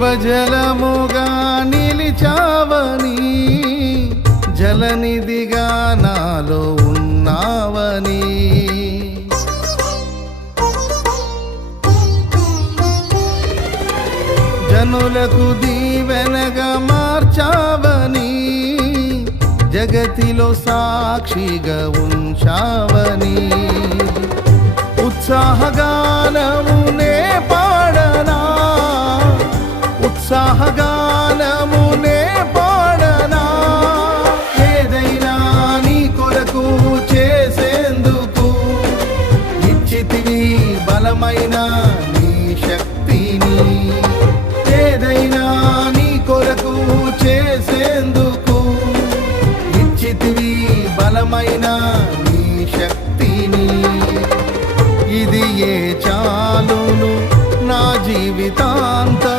జీవజలముగా నిలిచావని, జలనిధిగా నాలో ఉన్నావని, జనులకు దీవెనగా మార్చావని, జగతిలో సాక్షిగా ఉంచావని, ఉత్సాహగానమునే పాడనా, ఉత్సాహగానమునే పాడనా, ఏదైనా నీ కొరకు చేసేందుకు ఇచ్చితివి బలమైన నీ శక్తిని, ఏదైనా నీ కొరకు చేసేందుకు ఇచ్చితివి బలమైన